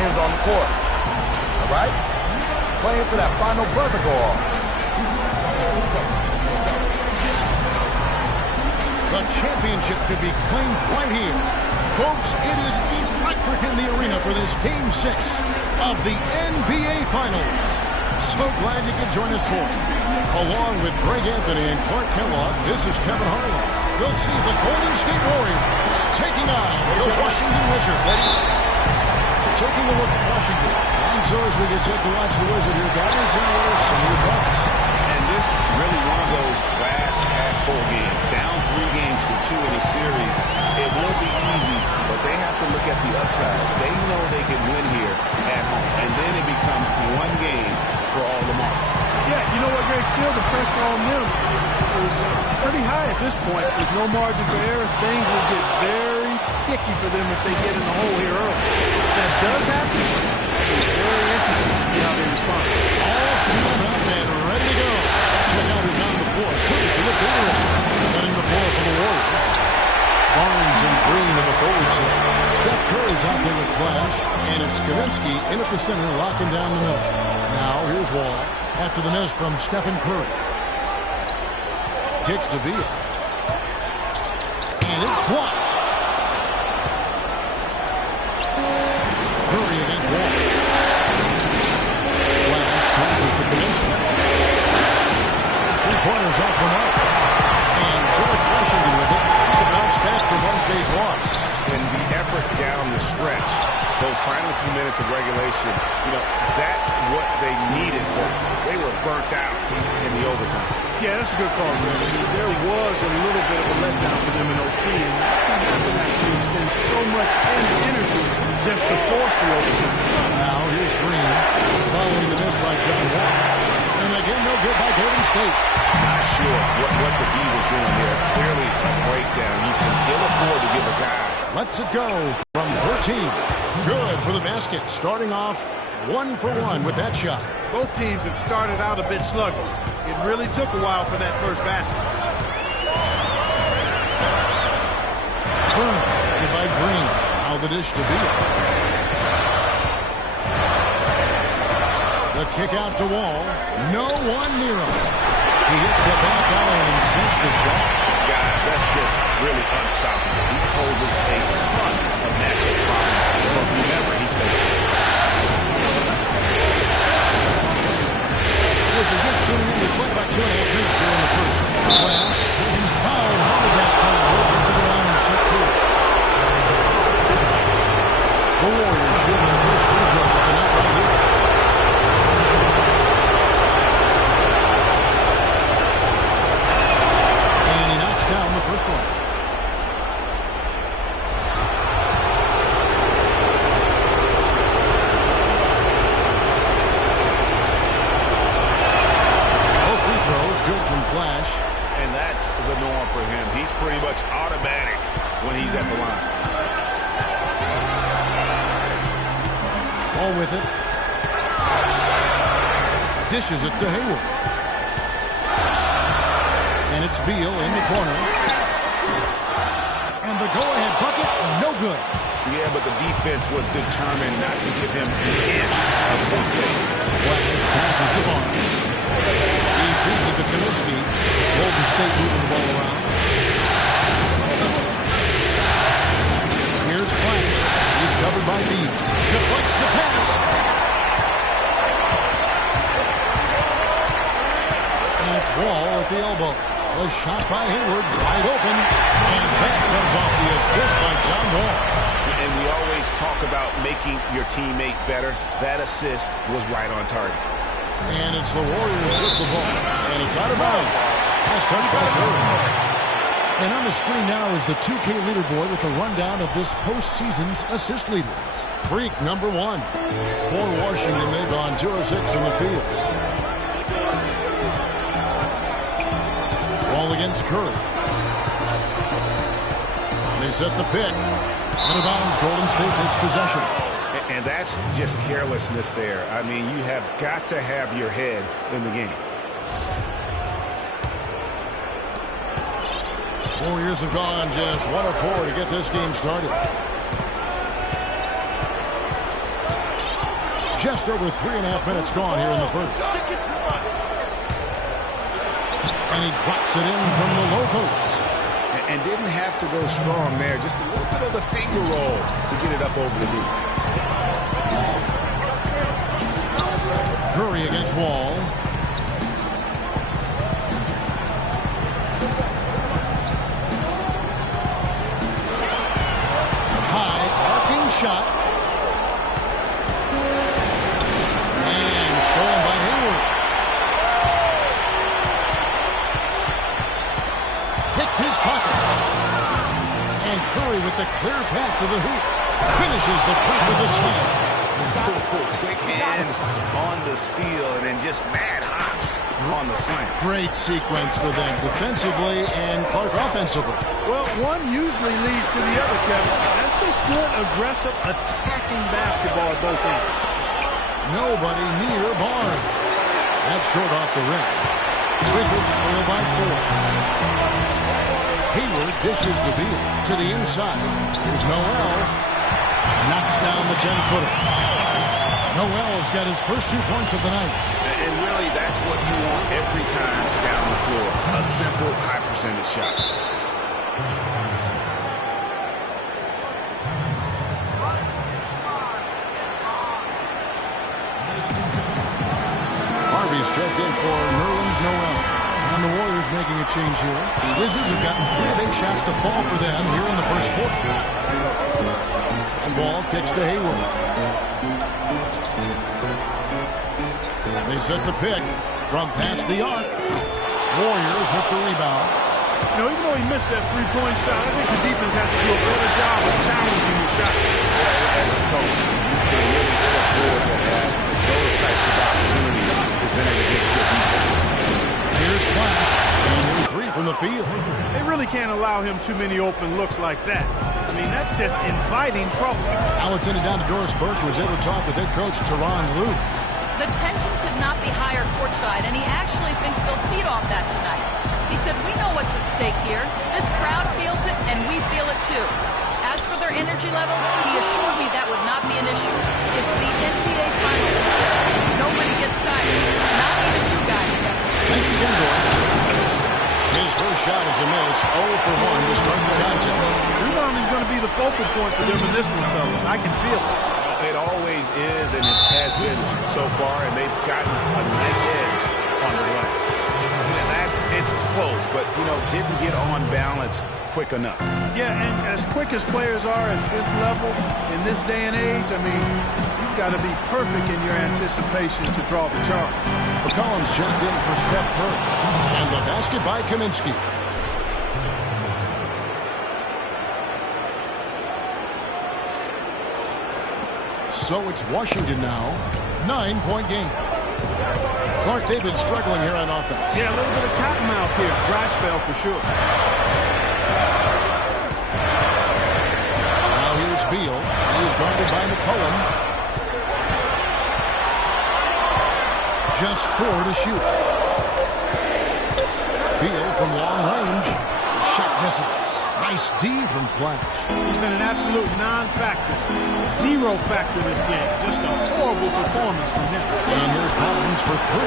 ends on the court. All right? Play into that final buzzer go off. The championship could be claimed right here. Folks, it is electric in the arena for this Game 6 of the NBA Finals. So glad you could join us for it. Along with Greg Anthony and Clark Kellogg, this is Kevin Harlan. We'll see the Golden State Warriors taking on the Washington Wizards. Taking a look at Washington. And so as we get set to watch the Wizards here, guys, and what are some of your thoughts? And this really one of those glass half full games. Down 3 games to 2 in a series. It won't be easy, but they have to look at the upside. They know they can win here at home. And then it becomes one game for all the marbles. Yeah, you know what, Greg? Still, the pressure on them is pretty high at this point. With no margin for error, things will get very sticky for them if they get in the hole here early. If that does happen, it's very interesting to see how they respond. All fueled up and ready to go. Check out who's on the floor. Curtis in the field. Setting the floor for the Warriors. Barnes and Green in the forward set. Steph Curry's out there with Flash. And it's Kaminsky in at the center, locking down the middle. Now here's Wall. After the miss from Stephen Curry. Kicks to Beal. And it's blocked. Curry against Wall. Flash passes to Kaminsky. Three-pointers off the mark. And so it's Washington with it. The bounce back from Wednesday's loss. And the effort down the stretch, those final few minutes of regulation, that's what they needed. They were burnt out in the overtime. Yeah, that's a good call, man. There was a little bit of a letdown for them in OT, and nothing happened actually spend so much energy just to force the overtime. Now here's Green, following the miss by John Wall. And again, no good by Golden State. Not sure what the D was doing there. Clearly a breakdown. You can ill afford to give a guy. Let's it go from 13. Good for the basket. Starting off 1 for 1 with that shot. Both teams have started out a bit sluggish. It really took a while for that first basket. Burned by Green. Now the dish to Beal. The kick out to Wall. No one near him. He hits the back iron and sinks the shot. Guys, that's just really unstoppable. He poses a ton of matchup problems for whomever he's facing. If you're just tuning in, we've played about 2.5 minutes here in the first. Well, he fouled hard that time. We'll get to the line and shoot 2. The Warriors shooting their first free throws of the night right here. And he knocks down the first one. Good from Flash. And that's the norm for him. He's pretty much automatic when he's at the line. Ball with it. Dishes it to Hayward. And it's Beal in the corner. And the go-ahead bucket, no good. Yeah, but the defense was determined not to give him an inch of free space. Flash passes to Barnes. He feeds it to Kaminsky. Golden State moving the ball around. Here's Flash. He's covered by Beal. Deflects the pass. And it's Wall at the elbow. A shot by Hayward, wide open. And that comes off the assist by John Wall. And we always talk about making your teammate better. That assist was right on target. And it's the Warriors with the ball. And it's out of bounds. Nice touch by Curry. And on the screen now is the 2K leaderboard with a rundown of this postseason's assist leaders. Freak number 1. For Washington, they've gone 2 of 6 in the field. Ball against Curry. They set the pick. Out of bounds, Golden State takes possession. And that's just carelessness there. I mean, you have got to have your head in the game. Warriors have gone just 1 of 4 to get this game started. Just over 3.5 minutes gone here in the first. And he drops it in from the low post. And didn't have to go strong there. Just a little bit of the finger roll to get it up over the knee. Curry against Wall. High arcing shot. And stolen by Hayward. Picked his pocket. And Curry with the clear path to the hoop. Finishes the point with a slam. Quick hands on the steal and then just mad hops on the slam. Great sequence for them defensively and Clark offensively. Well, one usually leads to the other, Kevin. That's just good, aggressive, attacking basketball at both ends. Nobody near Barnes. That's short off the rim. Wizards trail by 4. Hayward dishes to Beal to the inside. Here's Noel. Knocks down the 10-footer. Noel's got his first 2 points of the night. And really, that's what you want every time down the floor. A simple, high-percentage shot. Harvey's checked in for Nerlens Noel. And the Warriors making a change here. The Wizards have gotten 3 big shots to fall for them here in the first quarter. And ball kicks to Hayward. They set the pick from past the arc. Warriors with the rebound. You know, even though he missed that three-point shot, I think the defense has to do a better job of challenging the shot. As a coach, you can really afford to have those types of opportunities presented against good defense. Here's Flash, and here's 3 from the field. They really can't allow him too many open looks like that. I mean, that's just inviting trouble. Now it's in and down to Doris Burke, who was able to talk with head coach Teron Lue. The tension could not be higher courtside, and he actually thinks they'll feed off that tonight. He said, we know what's at stake here. This crowd feels it, and we feel it too. As for their energy level, he assured me that would not be an issue. It's the NBA Finals, he said. Nobody gets tired. Not even you guys. Thanks again, Doris. His first shot is a miss. 0 for 1 to start the contest. Rebounding is going to be the focal point for them in this one, fellas. I can feel it. It always is, and it has been so far, and they've gotten a nice edge on the glass. And it's close, but, you know, didn't get on balance quick enough. Yeah, and as quick as players are at this level, in this day and age, I mean, you've got to be perfect in your anticipation to draw the charge. McCollum's checked in for Steph Curry. And the basket by Kaminsky. So it's Washington now. 9-point game. Clark, they've been struggling here on offense. Yeah, a little bit of cottonmouth here. Dry spell for sure. Now here's Beal. He is guarded by McCollum. Just 4 to shoot. Beal from long range. Shot misses. Nice D from Flash. He's been an absolute non-factor. 0 factor this game. Just a horrible performance from him. And here's Barnes for 3.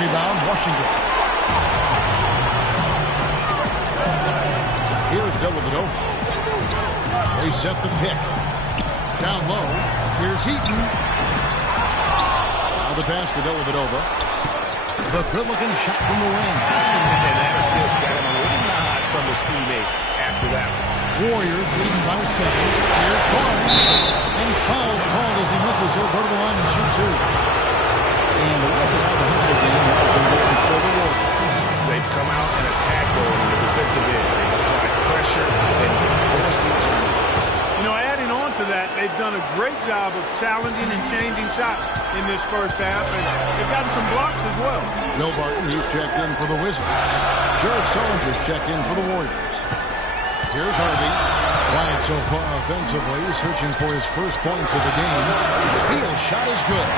Rebound, Washington. Here's Dellavedova. They set the pick. Down low. Here's Heaton. Now the pass to Dellavedova. The good-looking shot from the wing. And that assist got him a little nod from his teammate after that. Warriors leading by 7. Here's Barnes. And foul called as he misses. He'll go to the line and shoot 2. And look at how the hustle game has been going for the Warriors. They've come out and attacked on the defensive end. They've applied pressure and forcing turnover. You know, adding on to that, they've done a great job of challenging and changing shots in this first half, and they've gotten some blocks as well. Bill Barton, he's checked in for the Wizards. Jared Sullinger's checked in for the Warriors. Here's Harvey. Quiet so far offensively, searching for his first points of the game. Beal's shot is good.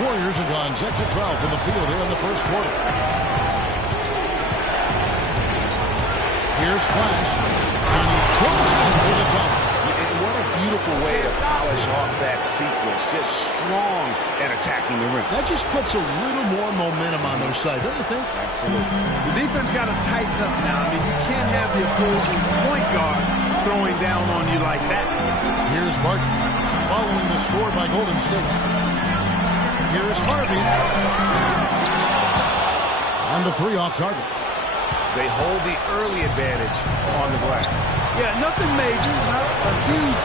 Warriors have gone 6 of 12 from the field here in the first quarter. Here's Flash. And he goes in for the dunk. And what a beautiful way to polish off that sequence. Just strong at attacking the rim. That just puts a little more momentum on their side, don't you think? Absolutely. The defense got to tighten up now. I mean, you can't have the opposing point guard throwing down on you like that. Here's Barton following the score by Golden State. Here's Harvey. And the three off target. They hold the early advantage on the glass. Yeah, nothing major, not a huge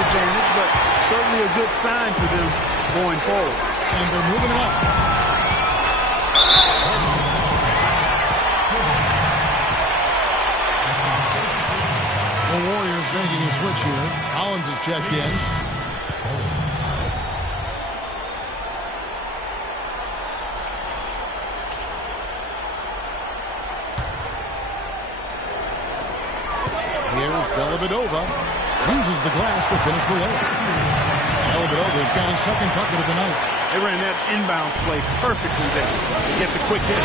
advantage, but certainly a good sign for them going forward. And they're moving it up. The Warriors making a switch here. Collins is checked in. Here's Dellavedova. Uses the glass to finish the layup. Dellavedova's got his second bucket of the night. They ran that inbounds play perfectly there. They get the quick hit.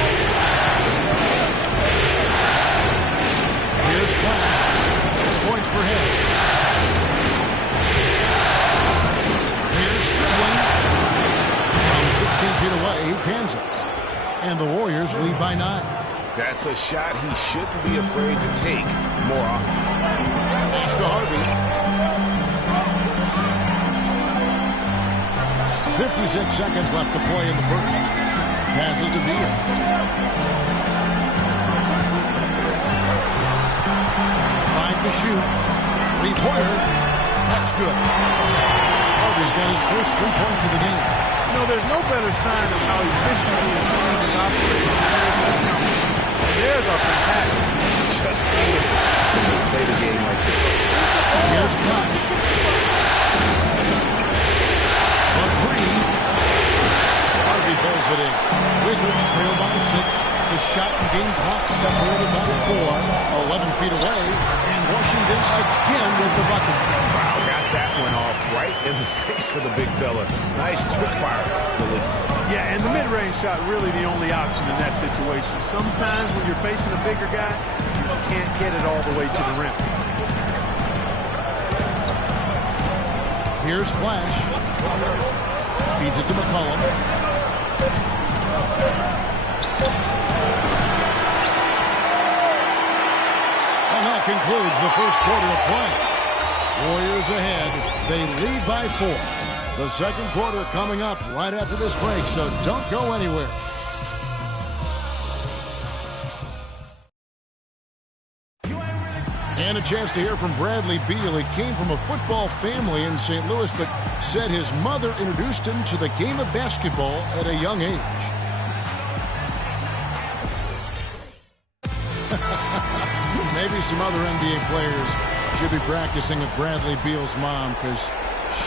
Here's Flash. 6 points for him. Here's Strickland. From 16 feet away, he cans it. And the Warriors lead by 9. That's a shot he shouldn't be afraid to take more often. Pass to Harvey. 56 seconds left to play in the first. Passes to Beal. Five to shoot. Three-pointer. That's good. Harvey's got his first 3 points of the game. You know, there's no better sign of how efficiently the team is operating than their system. Theirs are fantastic. Just beautiful to play the game like this. Here's Flash. A three. Harvey pulls it in. Wizards trail by 6. The shot and game clock separated by 4. 11 feet away. And Washington again with the bucket. Wow, got that one off right in the face of the big fella. Nice quick fire release. Yeah, and the mid-range shot really the only option in that situation. Sometimes when you're facing a bigger guy, you can't get it all the way to the rim. Here's Flash. Feeds it to McCollum. And that concludes the first quarter of play. Warriors ahead. They lead by 4. The second quarter coming up right after this break, so don't go anywhere. And a chance to hear from Bradley Beal. He came from a football family in St. Louis, but said his mother introduced him to the game of basketball at a young age. Maybe some other NBA players should be practicing with Bradley Beal's mom, because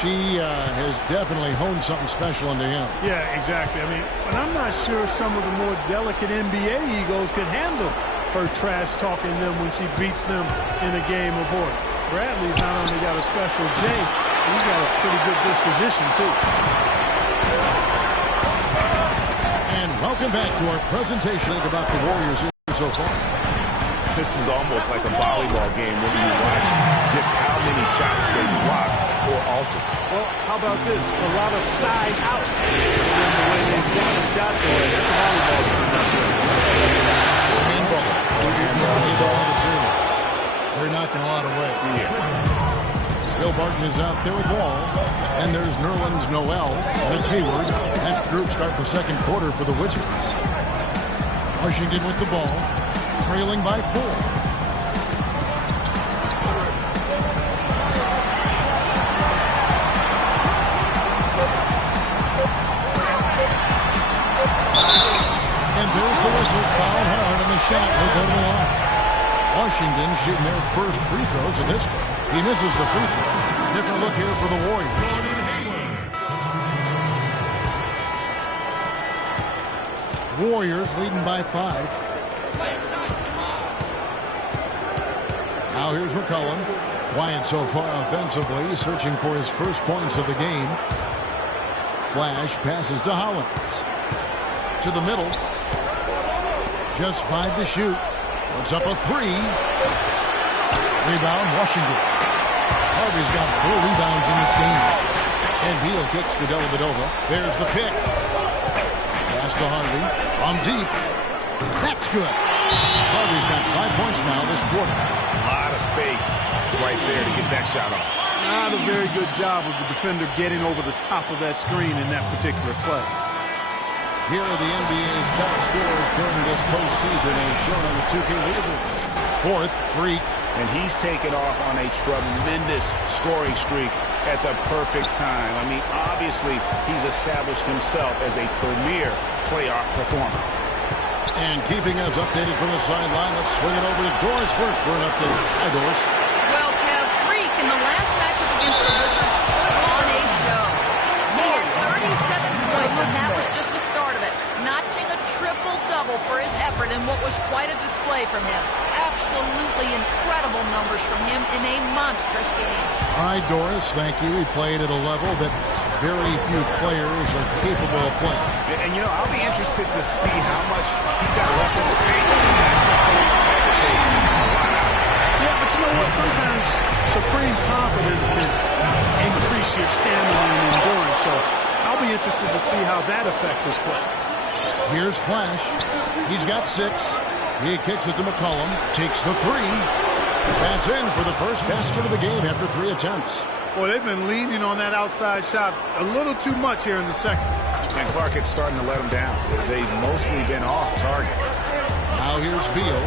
she has definitely honed something special into him. Yeah, exactly. I mean, but I'm not sure some of the more delicate NBA egos could handle her trash-talking them when she beats them in a game of horse. Bradley's not only got a special gene, he's got a pretty good disposition, too. And welcome back to our presentation about the Warriors here so far. This is almost like a volleyball game when you watch just how many shots they blocked or altered. Well, how about this? A lot of side out. And then the way they swung the shots away, that's a volleyball turned out there. They're knocking a lot away. Yeah. Bill Barton is out there with Wall. And there's Nerlens Noel. That's Hayward. That's the group start the second quarter for the Wizards. Washington with the ball. Trailing by 4. And there's the whistle. Foul hard, and the shot will go to the line. Washington shooting their first free throws of this game. He misses the free throw. Different look here for the Warriors. Warriors leading by 5. Now here's McCollum. Quiet so far offensively, searching for his first points of the game. Flash passes to Hollins. To the middle. Just 5 to shoot. Puts up a 3. Rebound, Washington. Harvey's got 4 rebounds in this game. And Beal kicks to Dellavedova. There's the pick. Pass to Harvey from deep. That's good. Harvey's got 5 points now this quarter. A lot of space right there to get that shot off. Not a very good job of the defender getting over the top of that screen in that particular play. Here are the NBA's top scorers during this postseason as shown on the 2K leaderboard. 4th, Freak. And he's taken off on a tremendous scoring streak at the perfect time. I mean, obviously, he's established himself as a premier playoff performer. And keeping us updated from the sideline, let's swing it over to Doris Burke for an update. Hi, Doris. Well, Kev, Freak in the last matchup against the Wizards put on a show. He had 37 points, and that was just the start of it. Notching a triple-double for his effort in what was quite a display from him. Absolutely incredible numbers from him in a monstrous game. All right, Doris, thank you. He played at a level that very few players are capable of playing. And, you know, I'll be interested to see how much he's got left in the tank. Yeah, but you know what? Sometimes supreme confidence can increase your stamina and endurance. So I'll be interested to see how that affects his play. Here's Flash. He's got 6. He kicks it to McCollum. Takes the 3. That's in for the first basket of the game after 3 attempts. Boy, they've been leaning on that outside shot a little too much here in the second. And Clark is starting to let him down. They've mostly been off target. Now here's Beal.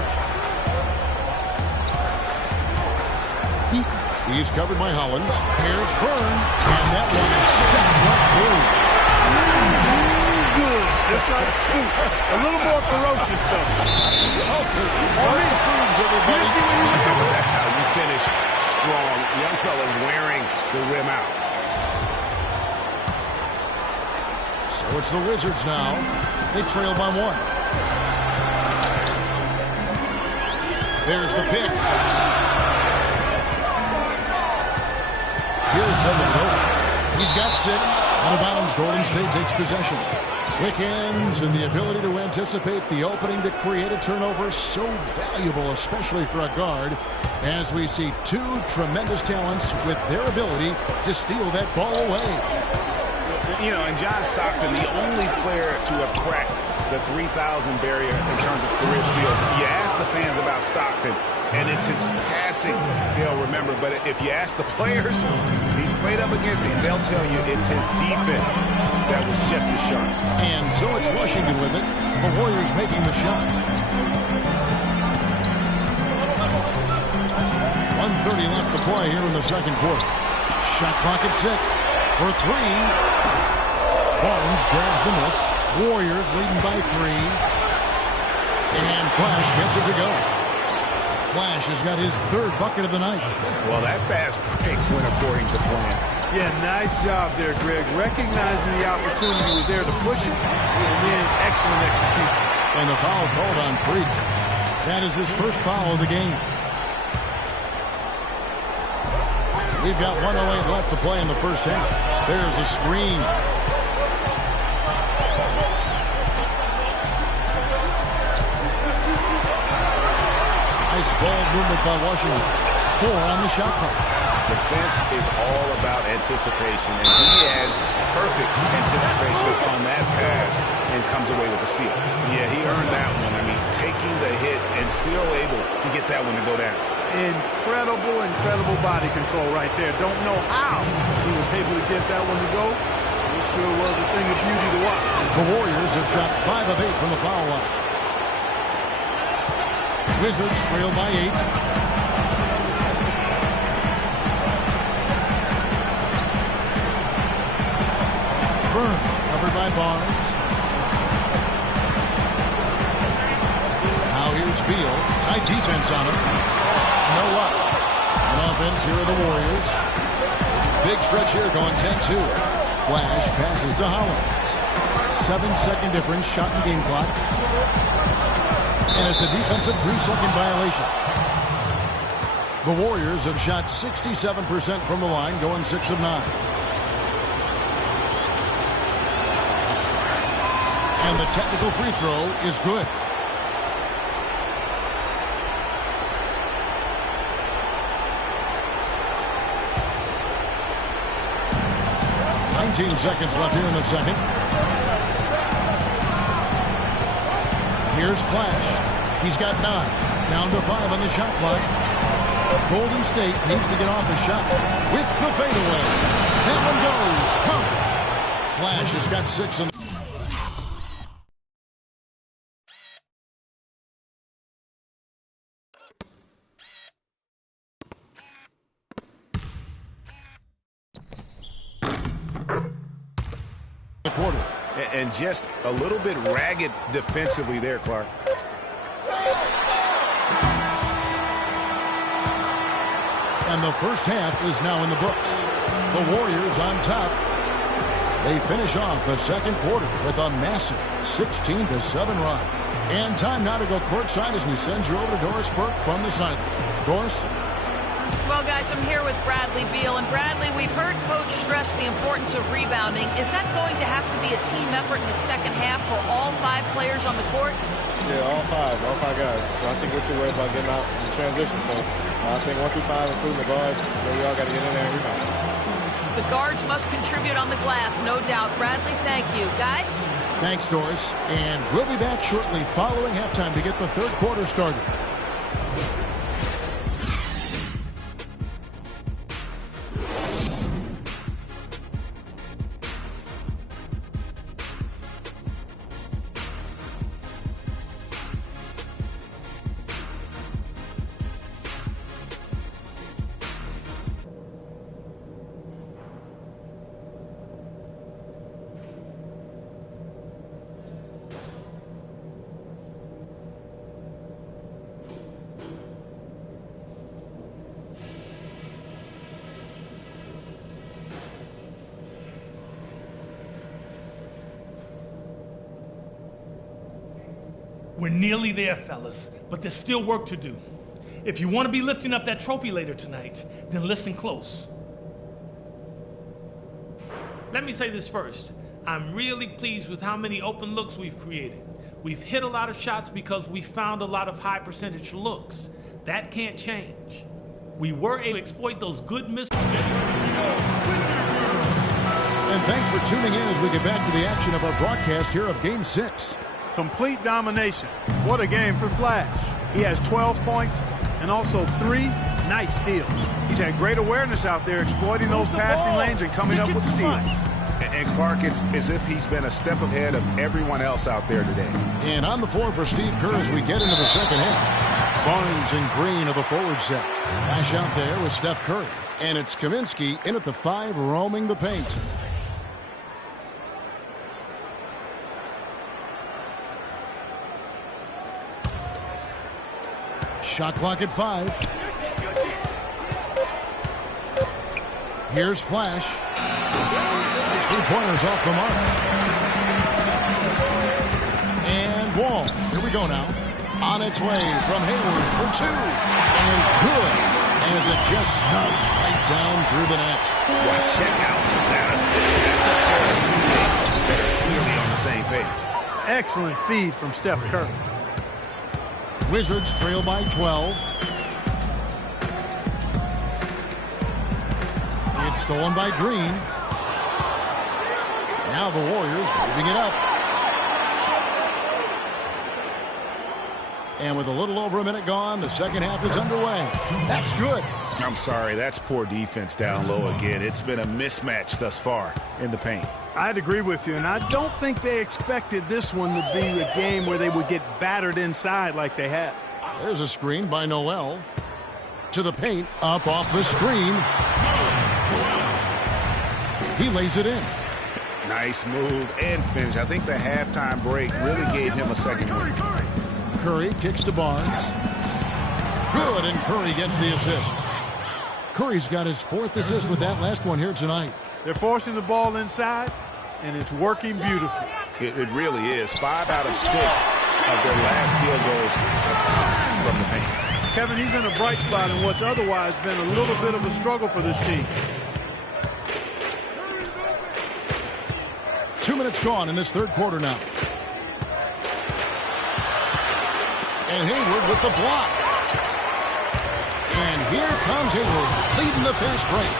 He's covered by Hollins. Here's Vern. And that one is stuck right through. Good. Just like soup. A little more ferocious, though. Okay. Vern improves, everybody. That's how you finish strong. Young fella's wearing the rim out. So it's the Wizards now. They trail by 1. There's the pick. Here's Dellavedova. He's got 6. Out of bounds, Golden State takes possession. Quick hands and the ability to anticipate the opening to create a turnover, so valuable, especially for a guard, as we see 2 tremendous talents with their ability to steal that ball away. You know, and John Stockton, the only player to have cracked the 3,000 barrier in terms of career steals. You ask the fans about Stockton, and it's his passing they'll remember. But if you ask the players he's played up against, they'll tell you it's his defense that was just as sharp. And so it's Washington with it. The Warriors making the shot. 1:30 left to play here in the second quarter. Shot clock at 6 for 3. Barnes grabs the miss. Warriors leading by 3. And Flash gets it to go. Flash has got his 3rd bucket of the night. Well, that fast break went according to plan. Yeah, nice job there, Greg. Recognizing the opportunity was there to push it, and then excellent execution. And the foul called on Freak. That is his first foul of the game. We've got 1:08 left to play in the first half. There's a screen. Nice ball movement by Washington. 4 on the shot clock. Defense is all about anticipation, and he had perfect anticipation on that pass and comes away with a steal. Yeah, he earned that one. I mean, taking the hit and still able to get that one to go down. Incredible body control right there. Don't know how he was able to get that one to go. It sure was a thing of beauty to watch. The Warriors have shot 5 of 8 from the foul line. Wizards trail by 8. Vern covered by Barnes. Now here's Beal. Tight defense on him. No luck. On offense, here are the Warriors. Big stretch here going 10-2. Flash passes to Hollins. 7-second difference, shot and game clock. And it's a defensive 3-second violation. The Warriors have shot 67% from the line, going 6 of 9. And the technical free throw is good. 17 seconds left here in the second. Here's Flash. He's got 9. Down to 5 on the shot clock. Golden State needs to get off a shot with the fadeaway. That one goes. Huh. Flash has got 6 in the quarter. And just a little bit ragged defensively there, Clark. And the first half is now in the books. The Warriors on top. They finish off the second quarter with a massive 16-7 run. And time now to go courtside as we send you over to Doris Burke from the sideline. Doris? Well, guys, I'm here with Bradley Beal. And Bradley, we've heard Coach stress the importance of rebounding. Is that going to have to be a team effort in the second half for all 5 players on the court? Yeah, all five guys. I think we're too worried about getting out in transition. So I think 1 through 5, including the guards, we all got to get in there and rebound. The guards must contribute on the glass, no doubt. Bradley, thank you. Guys? Thanks, Doris. And we'll be back shortly following halftime to get the third quarter started. We're nearly there, fellas, but there's still work to do. If you want to be lifting up that trophy later tonight, then listen close. Let me say this first. I'm really pleased with how many open looks we've created. We've hit a lot of shots because we found a lot of high percentage looks. That can't change. We were able to exploit those good misses. And thanks for tuning in as we get back to the action of our broadcast here of Game 6. Complete domination. What a game for Flash. He has 12 points and also 3 nice steals. He's had great awareness out there, exploiting those passing lanes and coming up with steals. And Clark, it's as if he's been a step ahead of everyone else out there today. And on the floor for Steve Kerr as we get into the second half. Barnes and Green of the forward set. Flash out there with Steph Curry. And it's Kaminsky in at the 5 roaming the paint. Shot clock at 5. Here's Flash. 3-pointers off the mark. And Wall. Here we go now. On its way from Hayward for 2. And good. As it just snugs right down through the net. Well, check out that assist. That's a pair of teammates that are clearly on the same page. Excellent feed from Steph Curry. Wizards trail by 12. It's stolen by Green. Now the Warriors moving it up. And with a little over a minute gone, the second half is underway. That's good. I'm sorry, that's poor defense down low again. It's been a mismatch thus far in the paint. I'd agree with you, and I don't think they expected this one to be a game where they would get battered inside like they had. There's a screen by Noel. To the paint, up off the screen. He lays it in. Nice move and finish. I think the halftime break really gave him a second win. Curry kicks to Barnes. Good, and Curry gets the assist. Curry's got his 4th assist with that last one here tonight. They're forcing the ball inside, and it's working beautifully. It really is. 5 out of 6 of their last field goals have come from the paint. Kevin, he's been a bright spot in what's otherwise been a little bit of a struggle for this team. 2 minutes gone in this third quarter now. And Hayward with the block. And here comes Hayward leading the fast break.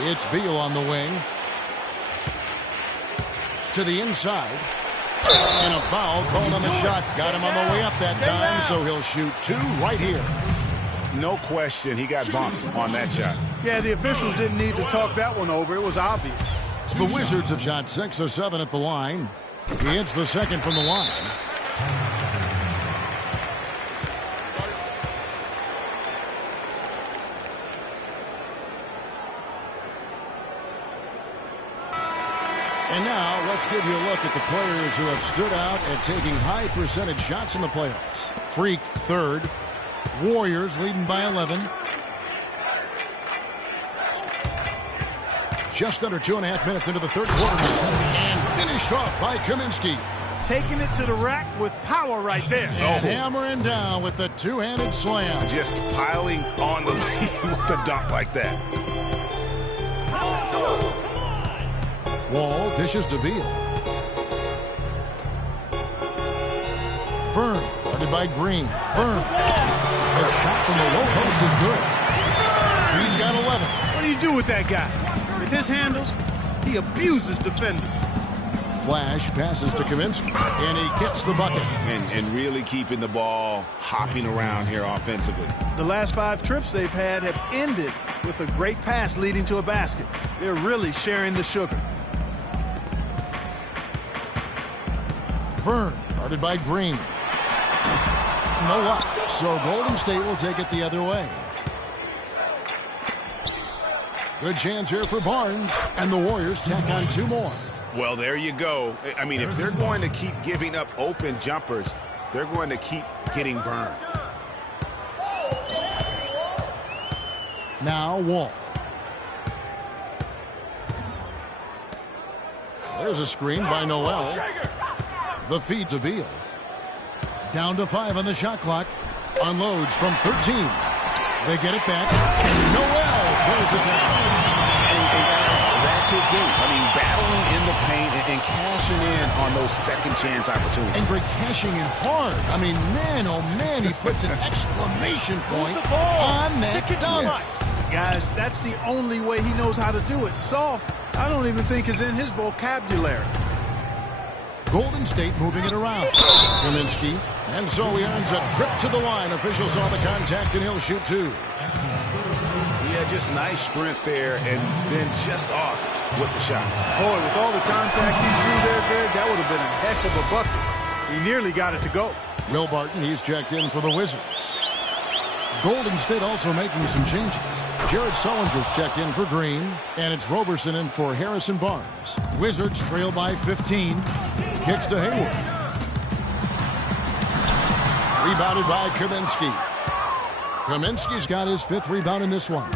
It's Beal on the wing. to the inside. And a foul called on the shot. Got him on the way up that time, so he'll shoot 2 right here. No question, he got bumped on that shot. Yeah, the officials didn't need to talk that one over. It was obvious. The Wizards have shot 6 of 7 at the line. He hits the second from the line. And now let's give you a look at the players who have stood out at taking high percentage shots in the playoffs. Freak third. Warriors leading by 11. Just under 2.5 minutes into the third quarter. And finished off by Kaminsky. Taking it to the rack with power right there. And hammering down with the two-handed slam. Just piling on the lead with a dunk like that. Wall dishes to Beal. Fern, guarded by Green. Fern. The shot from the low post is good. He's got 11. What do you do with that guy? With his handles, he abuses defenders. Flash passes to Kaminsky, and he gets the bucket. And really keeping the ball hopping around here offensively. The last 5 trips they've had have ended with a great pass leading to a basket. They're really sharing the sugar. Fern, guarded by Green. No luck, so Golden State will take it the other way. Good chance here for Barnes, and the Warriors tack on 2 more. Well, there you go. I mean, if they're going to keep giving up open jumpers, they're going to keep getting burned. Now Wall. There's a screen by Noel. The feed to Beal. Down to 5 on the shot clock. Unloads from 13. They get it back. Noel throws it down. And guys, that's his game. I mean, battling in the paint and cashing in on those second chance opportunities. And Greg cashing in hard. I mean, man, oh man, he puts an exclamation point on that dunk. Guys, that's the only way he knows how to do it. Soft, I don't even think is in his vocabulary. Golden State moving it around. Kaminsky. And so he earns a trip to the line. Officials saw the contact, and he'll shoot 2. Yeah, just nice strength there, and then just off with the shot. Boy, with all the contact he drew there, Greg, that would have been a heck of a bucket. He nearly got it to go. Will Barton, he's checked in for the Wizards. Golden State also making some changes. Jared Sullinger's checked in for Green, and it's Roberson in for Harrison Barnes. Wizards trail by 15. Kicks to Hayward. Rebounded by Kaminsky. Kaminsky's got his 5th rebound in this one.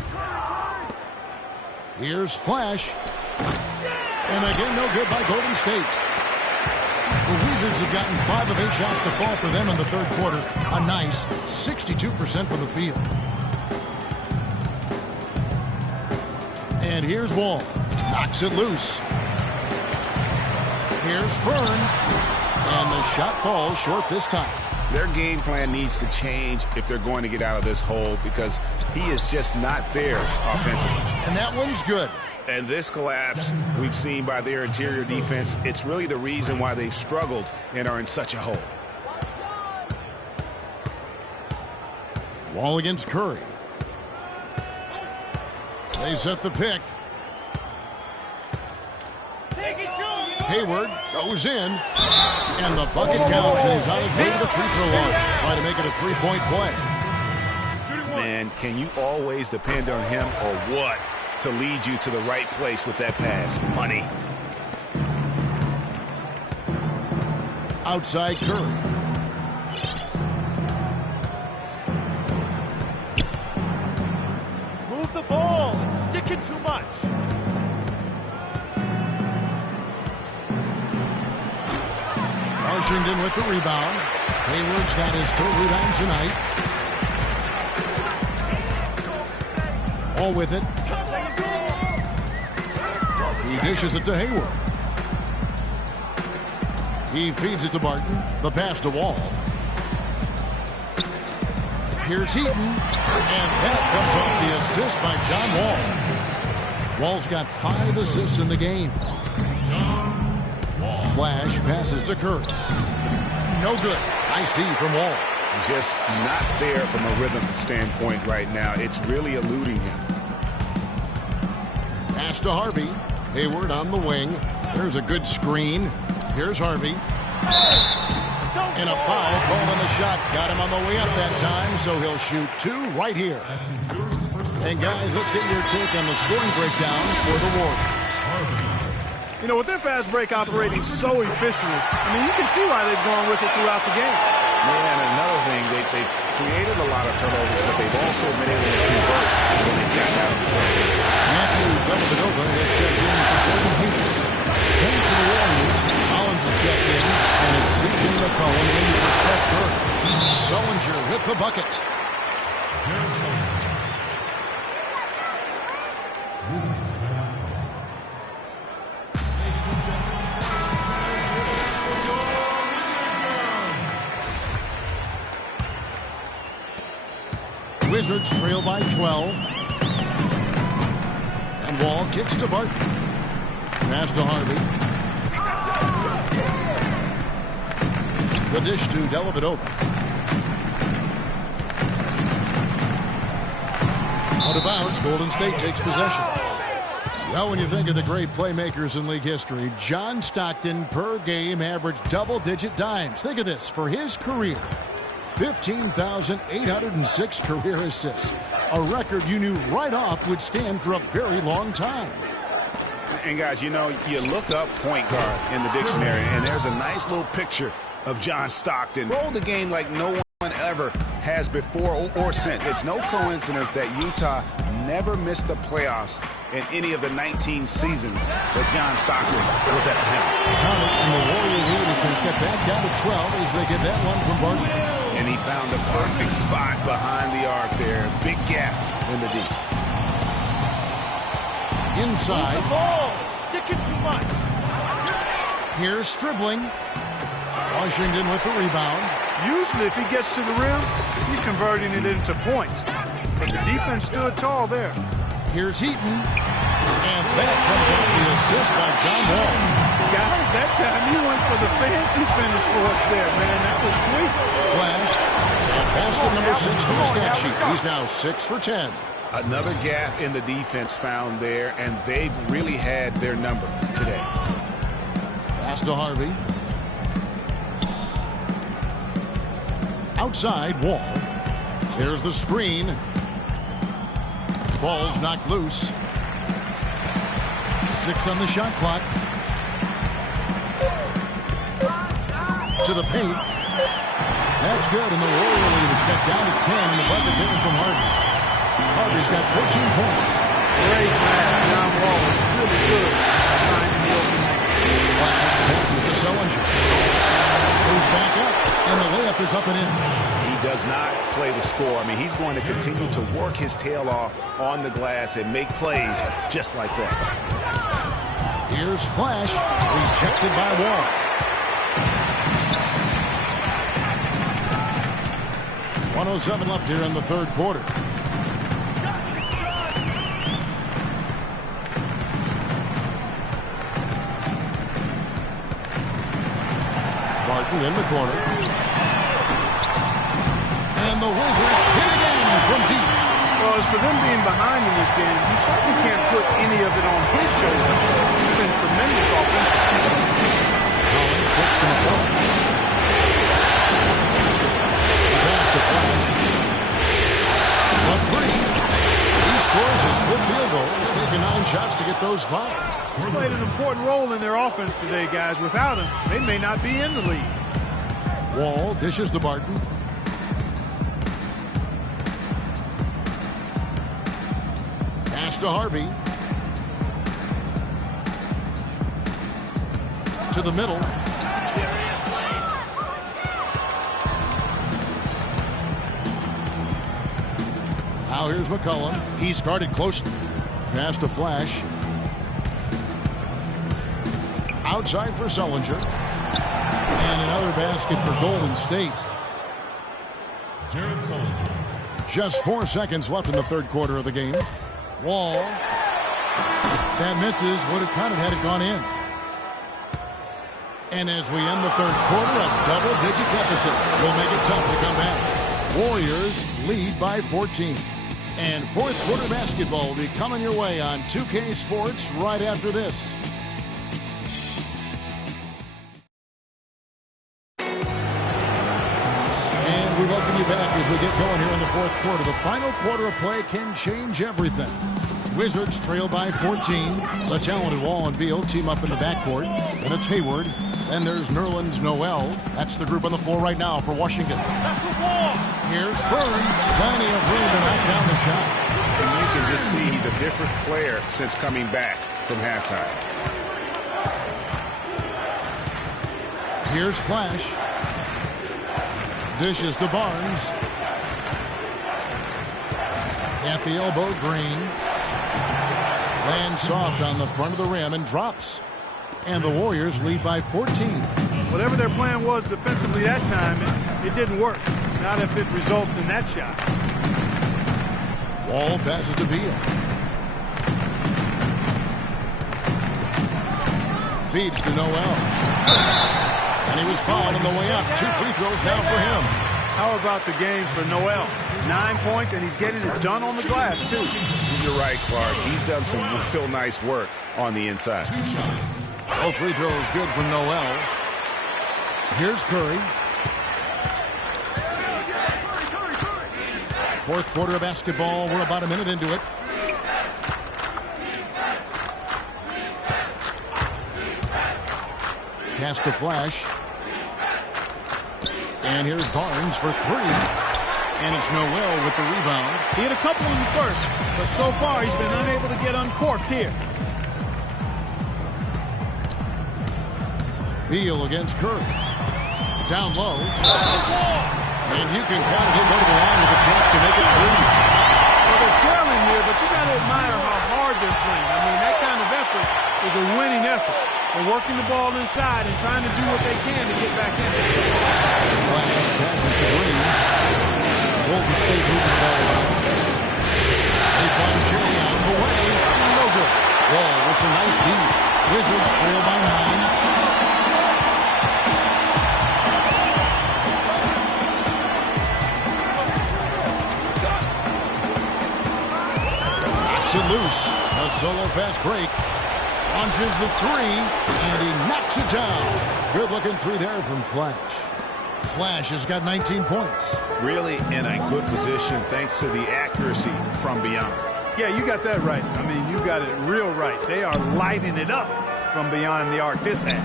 Here's Flash. And again, no good by Golden State. The Wizards have gotten 5 of 8 shots to fall for them in the third quarter. A nice 62% from the field. And here's Wall. Knocks it loose. Here's Fern. And the shot falls short this time. Their game plan needs to change if they're going to get out of this hole because he is just not there offensively. And that one's good. And this collapse we've seen by their interior defense, it's really the reason why they've struggled and are in such a hole. Wall against Curry. They set the pick. Hayward goes in, and the bucket counts, and he's on his way to the free throw line, trying to make it a 3-point play. Man, can you always depend on him or what to lead you to the right place with that pass? Money. Outside Curry. Move the ball and stick it too much. Washington with the rebound. Hayward's got his 3rd rebound tonight. All with it. He dishes it to Hayward. He feeds it to Barton. The pass to Wall. Here's Heaton. And that comes off the assist by John Wall. Wall's got 5 assists in the game. John Wall. Flash passes to Curry. No good. Nice D from Wall. Just not there from a rhythm standpoint right now. It's really eluding him. Pass to Harvey. Hayward on the wing. There's a good screen. Here's Harvey. And a foul called on the shot. Got him on the way up that time, so he'll shoot 2 right here. And guys, let's get your take on the scoring breakdown for the Warriors. You know, with their fast break operating so efficiently, I mean, you can see why they've gone with it throughout the game. Yeah, and another thing, they've created a lot of turnovers, but they've also been able to convert when they've gotten out of the turnovers. Matthew Dellavedova has checked in for Gordon Hayward. Then for the Warriors, Collins has checked in, and it's C.J. McCollum in for Steph Curry. Sullinger with the bucket. Wizards trail by 12. And Wall kicks to Barton. Pass to Harvey. The dish to Dellavedova. Out of bounds, Golden State takes possession. Well, when you think of the great playmakers in league history, John Stockton per game averaged double-digit dimes. Think of this, for his career, 15,806 career assists. A record you knew right off would stand for a very long time. And guys, you know, you look up point guard in the dictionary, and there's a nice little picture of John Stockton. Rolled the game like no one ever has before or since. It's no coincidence that Utah never missed the playoffs in any of the 19 seasons that John Stockton was at the helm. And the Warrior lead is going to get back down to 12 as they get that one from Barton. And he found the perfect spot behind the arc there. Big gap in the deep. Inside. The ball. It's sticking too much. Here's Stribling. Washington with the rebound. Usually, if he gets to the rim, he's converting it into points. But the defense stood tall there. Here's Heaton. And that comes off the assist by John Wall. Guys, that time he went for the fancy finish for us there, man. That was sweet. Flash. And basket number 6 to the stat sheet. He's now 6 for 10. Another gap in the defense found there, and they've really had their number today. Pass to Harvey. Outside, Wall. There's the screen. Ball's knocked loose. 6 on the shot clock. To the paint. That's good, and the Warrior lead is cut down to 10 in the bucket there from Harvey. Harvey's got 14 points. Great pass. John Wall was really good. Flash passes to Sullinger. Goes back up, and the layup is up and in. He does not play the score. I mean, he's going to continue to work his tail off on the glass and make plays just like that. Here's Flash, rejected by Wall. .107 left here in the third quarter. Barton in the corner. And the Wizards hit again from deep. Well, as for them being behind in this game, you certainly can't put any of it on his shoulders. He's been tremendous offensively. Collins gets to McCollum. But three. He scores his 5th field goal. He's taken 9 shots to get those 5. He's played an important role in their offense today, guys. Without him, they may not be in the league. Wall dishes to Barton. Pass to Harvey. To the middle. Now here's McCollum. He's guarded closely. Pass to Flash. Outside for Sullinger. And another basket for Golden State. Just 4 seconds left in the third quarter of the game. Wall. That misses. Would have kind of had it gone in. And as we end the third quarter, a double-digit deficit will make it tough to come back. Warriors lead by 14. And fourth quarter basketball will be coming your way on 2K Sports right after this. And we welcome you back as we get going here in the fourth quarter. The final quarter of play can change everything. Wizards trail by 14. The talented Wall and Beal team up in the backcourt. And it's Hayward. Then there's Nerlens Noel. That's the group on the floor right now for Washington. That's the wall. Here's Fern. Plenty of room to knock down the shot. And you can just see he's a different player since coming back from halftime. Here's Flash. Dishes to Barnes. At the elbow, Green. Lands soft on the front of the rim and drops. And the Warriors lead by 14. Whatever their plan was defensively that time, it didn't work. Not if it results in that shot. Wall passes to Beal. Feeds to Noel. And he was fouled on the way up. 2 free throws now for him. How about the game for Noel? 9 points, and he's getting it done on the glass, too. You're right, Clark. He's done some real nice work on the inside. All free throws good from Noel. Here's Curry. Fourth quarter of basketball. We're about a minute into it. Pass to Flash. And here's Barnes for 3. And it's Noel with the rebound. He had a couple in the first, but so far he's been unable to get uncorked here. Beal against Curry. Down low. And you can count him over the line with a chance to make it 3. Well, they're trailing here, but you got to admire how hard they're playing. I mean, that kind of effort is a winning effort. They're working the ball inside and trying to do what they can to get back in there. Flash passes to Green. Golden State moving the ball around. They find Jay on the way. No good. Wall with some nice D. Wizards trail by 9. It loose. A solo fast break. Launches the 3, and he knocks it down. Good looking through there from Flash. Flash has got 19 points. Really in a good position thanks to the accuracy from beyond. Yeah, you got that right. I mean, you got it real right. They are lighting it up from beyond the arc this half.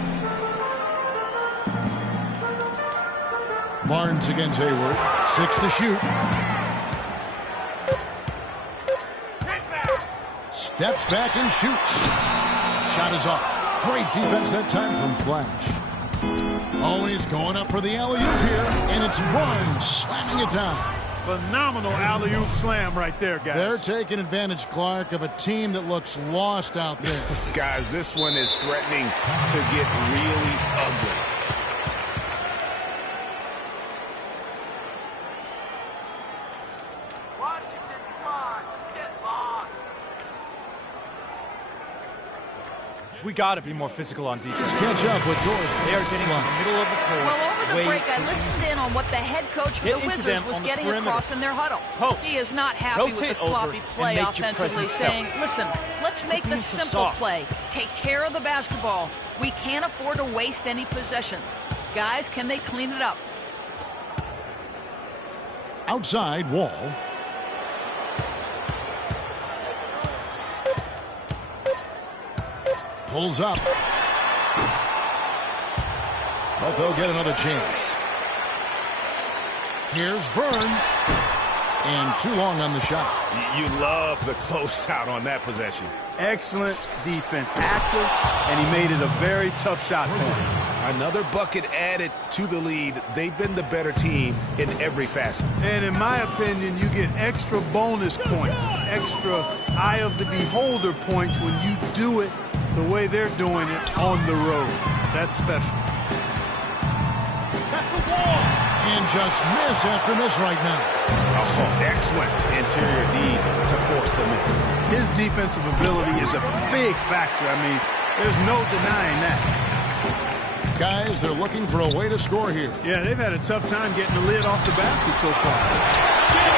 Barnes against Hayward. 6 to shoot. Steps back and shoots. Shot is off. Great defense that time from Flash. Always going up for the alley-oop here, and it's Barnes slamming it down. Phenomenal alley-oop slam right there, guys. They're taking advantage, Clark, of a team that looks lost out there. Guys, this one is threatening to get really ugly. We got to be more physical on defense. Catch up with Dorothy. They are getting to the middle of the court. Well, over the break, I listened in on what the head coach for the Wizards was getting across in their huddle. He is not happy with the sloppy play offensively, saying, listen, let's make the simple play. Take care of the basketball. We can't afford to waste any possessions. Guys, can they clean it up? Outside, Wall. Pulls up. But they'll get another chance. Here's Vern. And too long on the shot. You love the closeout on that possession. Excellent defense. Active, and he made it a very tough shot for him. Another bucket added to the lead. They've been the better team in every facet. And in my opinion, you get extra bonus points, extra eye of the beholder points when you do it the way they're doing it on the road. That's special. That's the wall. And just miss after miss right now. Oh, excellent interior D to force the miss. His defensive ability is a big factor. I mean, there's no denying that. Guys, they're looking for a way to score here. Yeah, they've had a tough time getting the lid off the basket so far.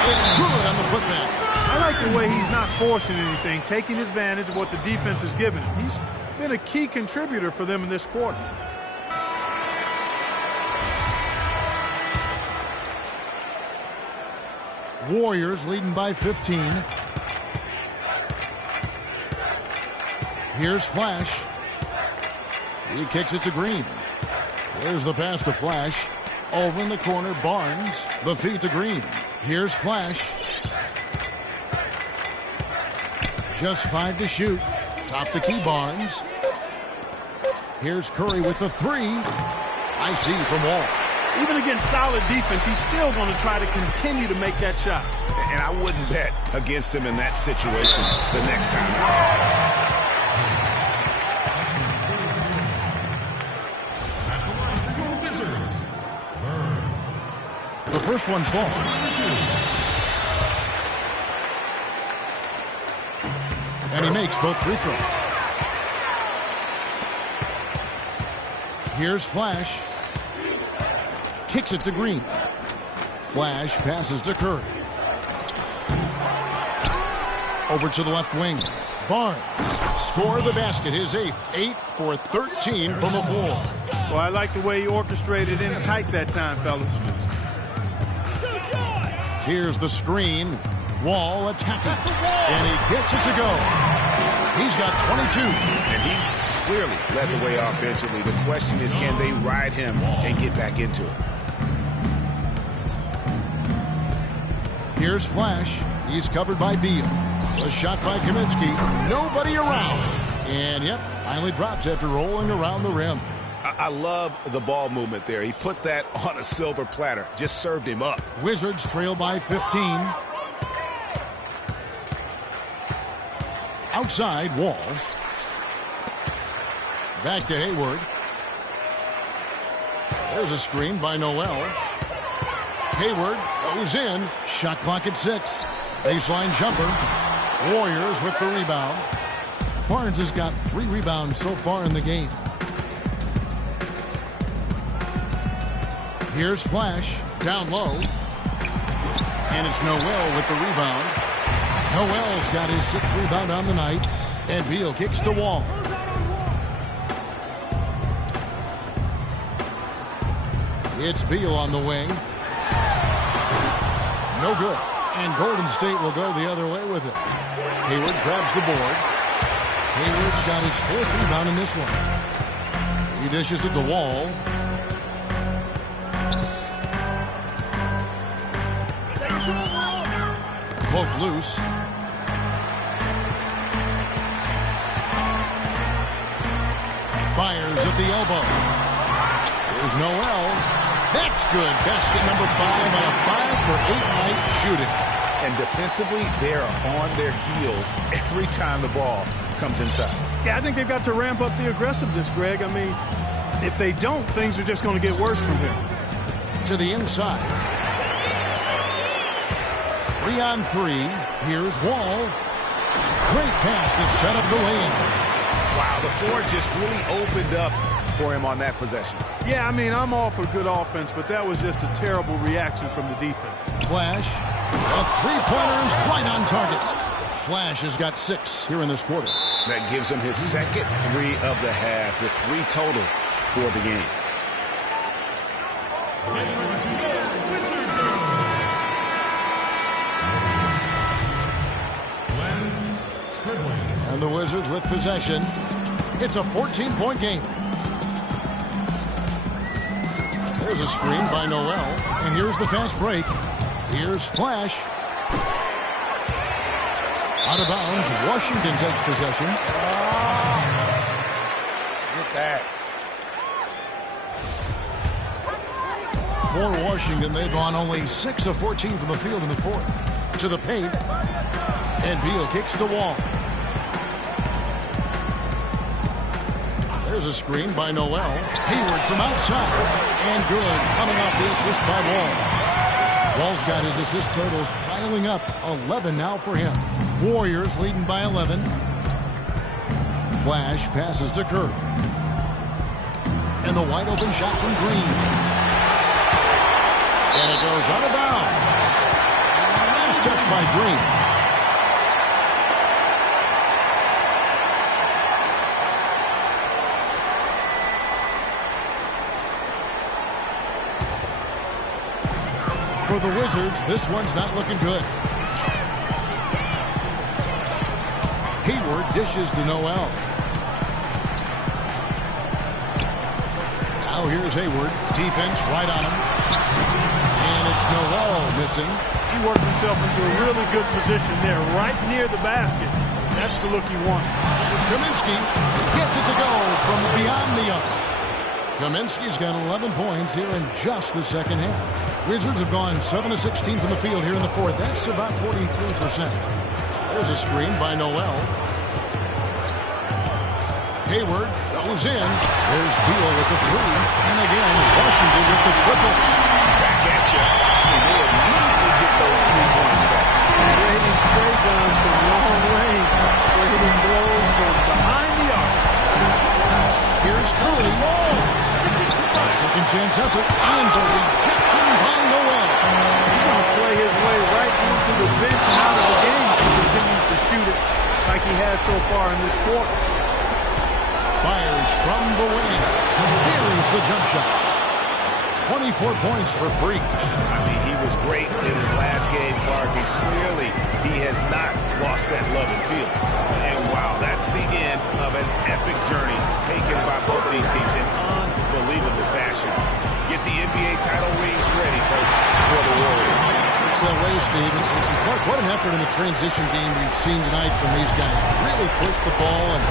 It's good on the putback. I like the way he's not forcing anything, taking advantage of what the defense has given him. He's been a key contributor for them in this quarter. Warriors leading by 15. Here's Flash. He kicks it to Green. There's the pass to Flash. Over in the corner, Barnes. The feed to Green. Here's Flash. Just 5 to shoot. Top the key, Barnes. Here's Curry with the 3. Nice D from Wall. Even against solid defense, he's still going to try to continue to make that shot. And I wouldn't bet against him in that situation the next time. The first one falls. And he makes both free throws. Here's Flash. Kicks it to Green. Flash passes to Curry. Over to the left wing. Barnes. Score the basket. His 8th. 8 for 13 from the floor. Well, I like the way he orchestrated in tight that time, fellas. Here's the screen. Wall attacking. And he gets it to go. He's got 22. And he's clearly led the way offensively. The question is, can they ride him and get back into it? Here's Flash. He's covered by Beal. A shot by Kaminsky. Nobody around. And, yep, finally drops after rolling around the rim. I love the ball movement there. He put that on a silver platter. Just served him up. Wizards trail by 15. Outside, Wall. Back to Hayward. There's a screen by Noel. Hayward goes in. Shot clock at 6. Baseline jumper. Warriors with the rebound. Barnes has got 3 rebounds so far in the game. Here's Flash. Down low. And it's Noel with the rebound. Noel's got his 6th rebound on the night. And Beal kicks to Wall. It's Beal on the wing. No good. And Golden State will go the other way with it. Hayward grabs the board. Hayward's got his 4th rebound in this one. He dishes it to Wall. Poke loose. Fires at the elbow. Here's Noel. That's good. Basket number 5 on a 5-for-8 night shooting. And defensively, they are on their heels every time the ball comes inside. Yeah, I think they've got to ramp up the aggressiveness, Greg. I mean, if they don't, things are just going to get worse from here. To the inside. 3 on 3. Here's Wall. Great pass to set up the lane. Wow, the floor just really opened up for him on that possession. Yeah, I mean, I'm all for good offense, but that was just a terrible reaction from the defense. Flash. A 3-pointer is right on target. Flash has got 6 here in this quarter. That gives him his 2nd 3 of the half, with 3 total for the game. And the Wizards with possession. It's a 14-point game. There's a screen by Noel. And here's the fast break. Here's Flash. Out of bounds. Washington takes possession. Get that. For Washington, they've gone only 6 of 14 from the field in the 4th. To the paint. And Beal kicks to Wall. There's a screen by Noel. Hayward from outside. And good. Coming off the assist by Wall. Wall's got his assist totals piling up. 11 now for him. Warriors leading by 11. Flash passes to Curry. And the wide open shot from Green. And it goes out of bounds. Nice touch by Green. For the Wizards, this one's not looking good. Hayward dishes to Noel. Now here's Hayward. Defense right on him. And it's Noel missing. He worked himself into a really good position there, right near the basket. That's the look he wanted. Here's Kaminsky. Gets it to go from beyond the arc. Kaminsky's got 11 points here in just the second half. Wizards have gone 7 of 16 from the field here in the fourth. That's about 43%. There's a screen by Noel. Hayward goes in. There's Beal with the three. And again, Washington with the triple. Back at you. And they immediately get those 3 points back. Trading spray guns from long range. Trading blows from behind the arc. Here's Curry. A second chance effort. And the rejection by Noel. He's going to play his way right into the bench and out of the game if he continues to shoot it like he has so far in this quarter. Fires from the wing. Here is the jump shot. 24 points for Freak. I mean, he was great in his last game, Clark, and clearly he has not lost that love and feel. And wow, that's the end of an epic journey taken by both these teams in unbelievable fashion. Get the NBA title rings ready, folks, for the Warriors. It's that way, Steve. And Clark, what an effort in the transition game we've seen tonight from these guys. Really push the ball, and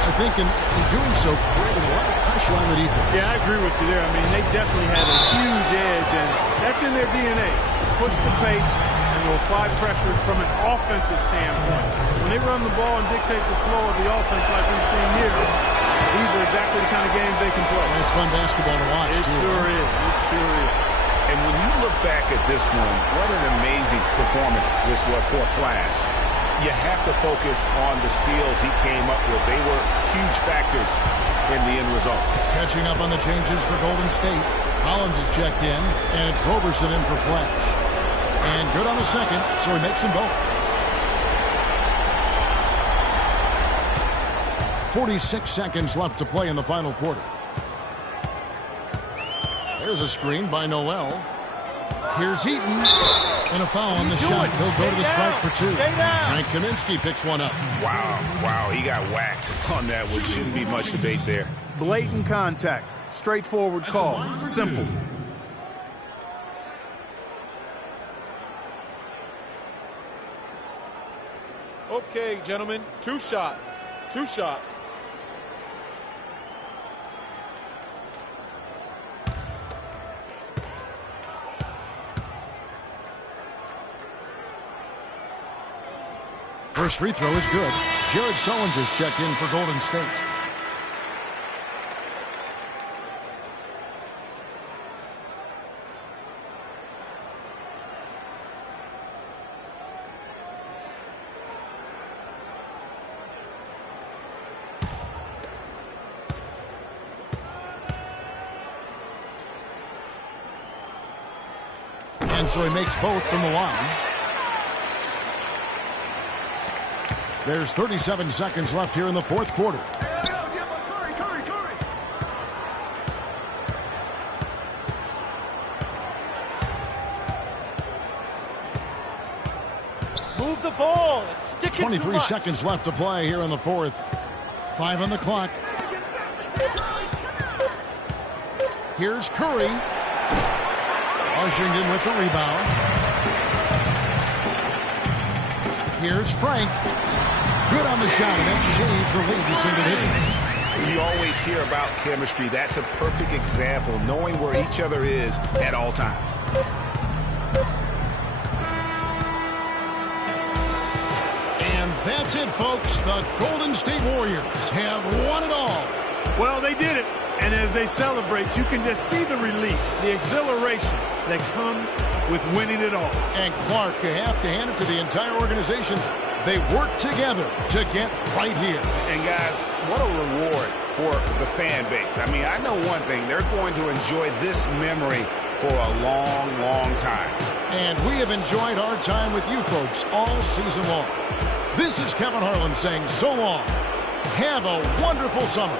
I think in doing so, created a lot of pressure on the defense. Yeah, I agree with you there. I mean, they definitely had a huge edge, and that's in their DNA. Push the pace and to apply pressure from an offensive standpoint. When they run the ball and dictate the flow of the offense like we've seen here, these are exactly the kind of games they can play. Nice fun basketball to watch. It sure is. It sure is. And when you look back at this one, what an amazing performance this was for Flash. You have to focus on the steals he came up with. They were huge factors in the end result. Catching up on the changes for Golden State. Hollins is checked in, and it's Roberson in for Flash. And good on the second, so he makes them both. 46 seconds left to play in the final quarter. There's a screen by Noel. Here's Heaton. And a foul on the shot. He'll go to the strike for two. Frank Kaminsky picks one up. Wow, he got whacked on that, which shouldn't be much debate there. Blatant contact. Straightforward call. Simple. Okay, gentlemen, 2 shots. 2 shots. First free throw is good. Jared Sullinger's checked in for Golden State. And so he makes both from the line. There's 37 seconds left here in the fourth quarter. Move the ball. It's sticking 23 seconds left to play here in the fourth. 5 on the clock. Here's Curry. Washington with the rebound. Here's Frank. Good on the shot, and that shaves the lead to single digits. You always hear about chemistry. That's a perfect example, knowing where each other is at all times. And that's it, folks. The Golden State Warriors have won it all. Well, they did it. And as they celebrate, you can just see the relief, the exhilaration that comes with winning it all. And Clark, you have to hand it to the entire organization. They work together to get right here. And guys, what a reward for the fan base. I mean, I know one thing. They're going to enjoy this memory for a long, long time. And we have enjoyed our time with you folks all season long. This is Kevin Harlan saying so long. Have a wonderful summer.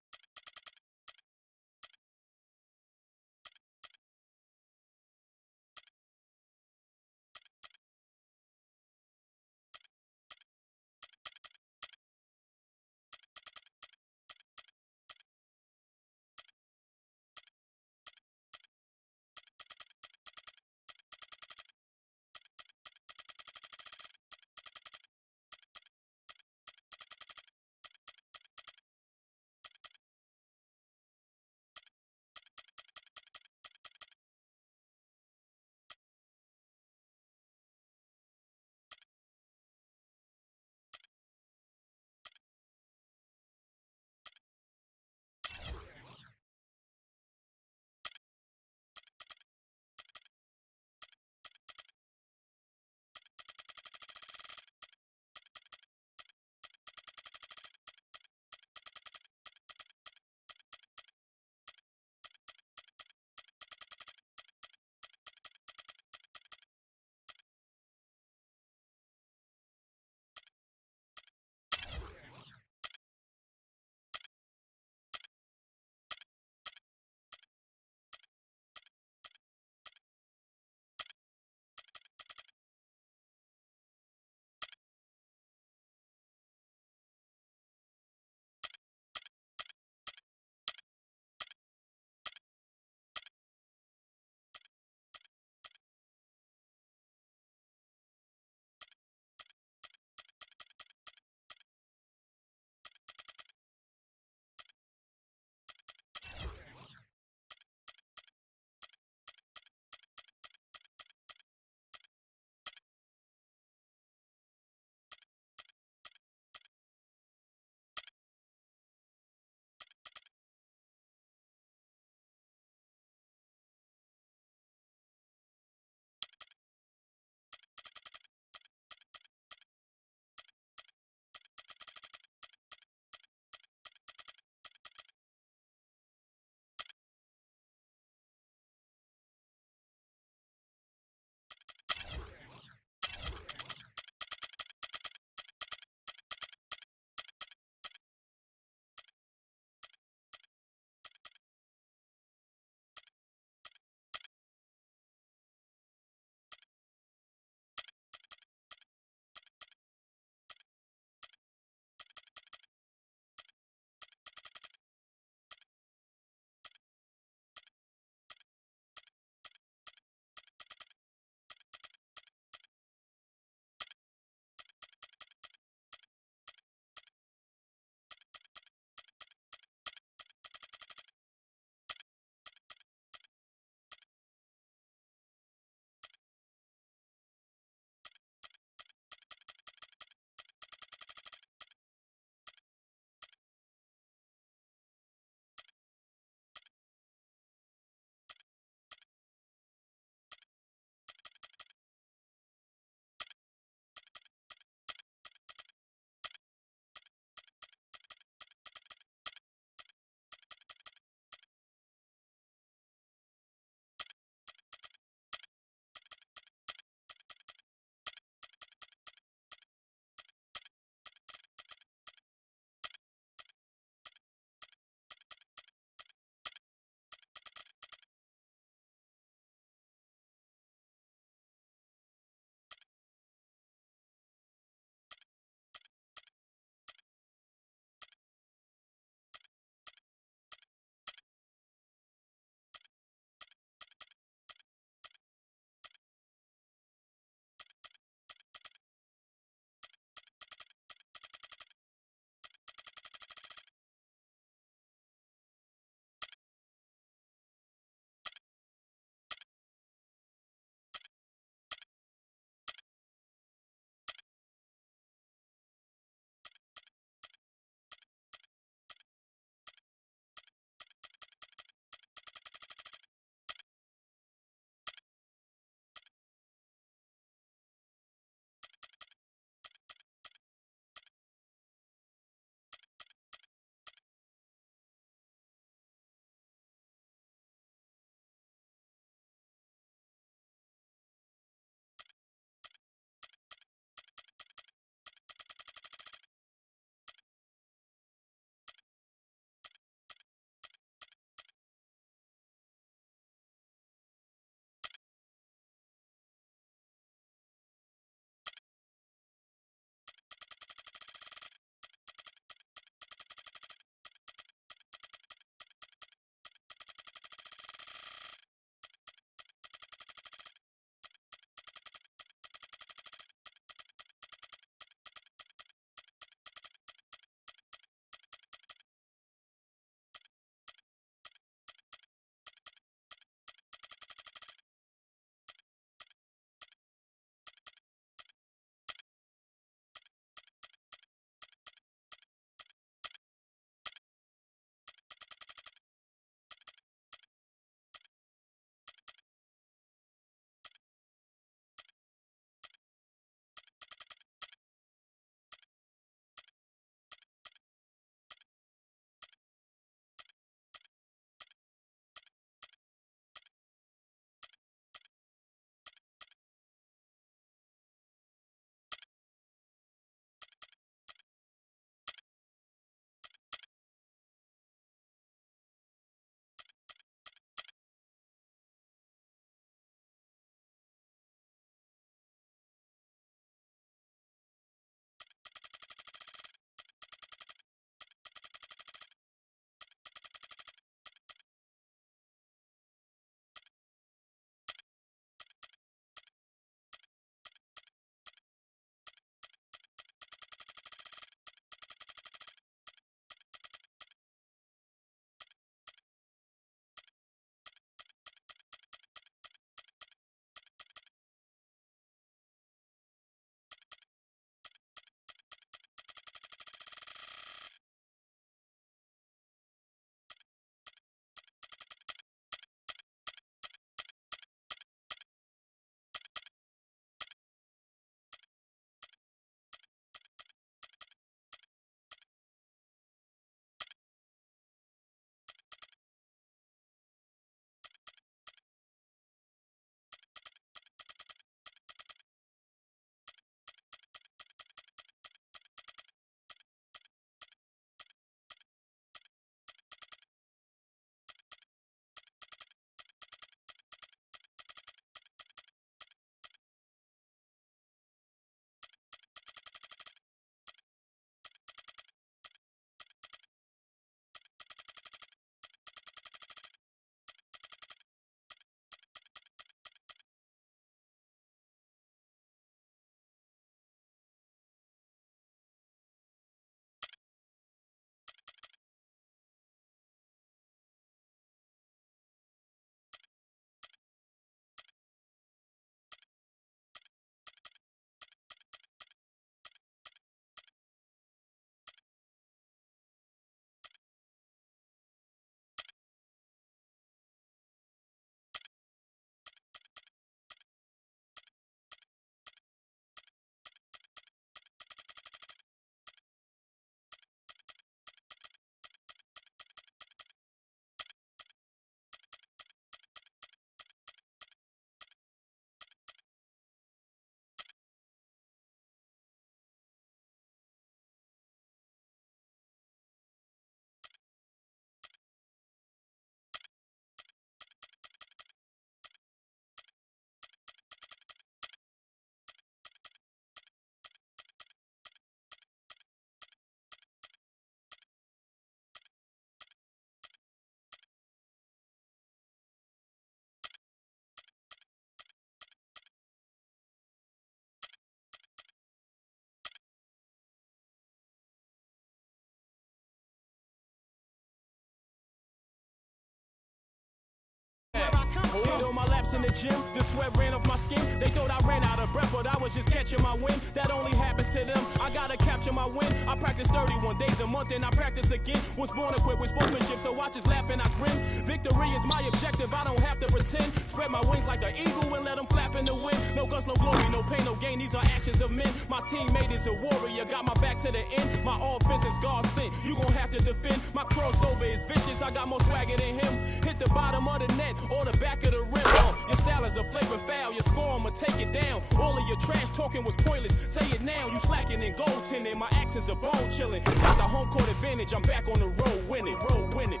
Hit on my laps in the gym, the sweat ran off my skin. They thought I ran out of breath, but I was just catching my wind. That only happens to them. I gotta capture my win. I practice 31 days a month and I practice again. Was born equipped with sportsmanship, so I just laugh and I grin. Victory is my objective, I don't have to pretend. Spread my wings like an eagle and let them flap in the wind. No guts, no glory, no pain, no gain. These are actions of men. My teammate is a warrior, got my back to the end. My offense is God sent. You gon' have to defend. My crossover is vicious, I got more swagger than him. Hit the bottom of the net or the back of the rim. Your style is a flavor foul, your score, I'ma take it down. All of your trash talking was pointless. Say it now, you slacking in goaltending. My actions are bone chilling. Got the home court advantage, I'm back on the road winning. Road winning.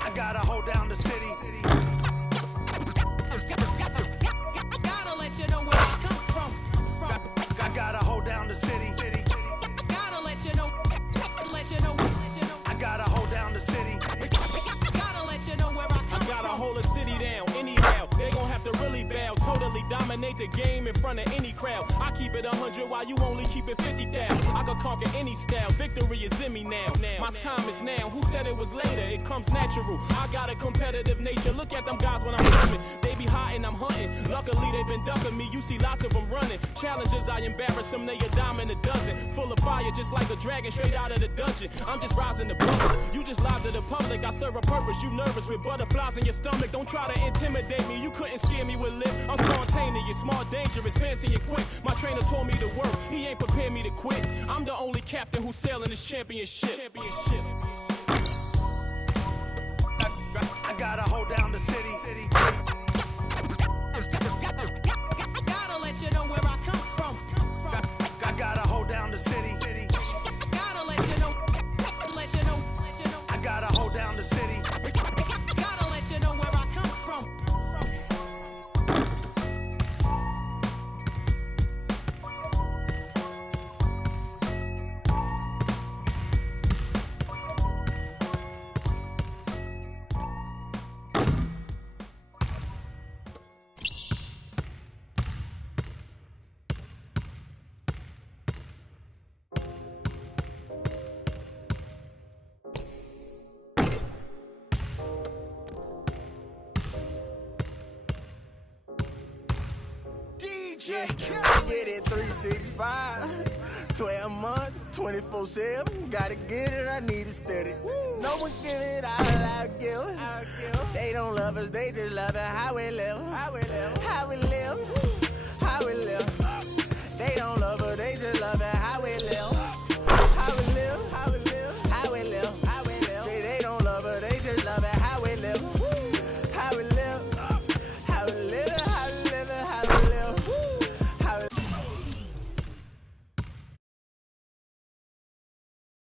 I gotta hold down the city. Gotta let you know where I come from. I gotta hold down the city. Gotta let you know. I gotta hold down the city. Gotta let you know where I come from. I gotta hold a city down anyhow. They gon' have to really bow. Totally dominate the game in front of any crowd. I keep it 100 while you only keep it 50 down. I can conquer any style. Victory is in me now. My time is now. Who said it was later? It comes natural. I got a competitive nature. Look at them guys when I'm coming. They be hot and I'm hunting. Luckily they been ducking me. You see lots of them running. Challenges, I embarrass them. They a dime in a dozen. Full of fire just like a dragon straight out of the dungeon. I'm just rising the bubble. You just lied to the public. I serve a purpose. You nervous with butterflies in your stomach. Don't try to intimidate me. You couldn't scare me with lip. I'm spontaneous, smart, dangerous, fancy and quick. My trainer told me to work. He ain't prepared me to quit. I'm the only captain who's sailing this championship. I gotta hold down the city. Gotta let you know where I come from. I gotta hold down the city. Gotta let you know. I gotta hold down the city. Gotta let you know where I come from. Yeah, I get it 365, 12 months, 24/7. Gotta get it, I need it steady. No one give it all I give. They don't love us, they just love it how we live. How we live. They don't love us, they just love it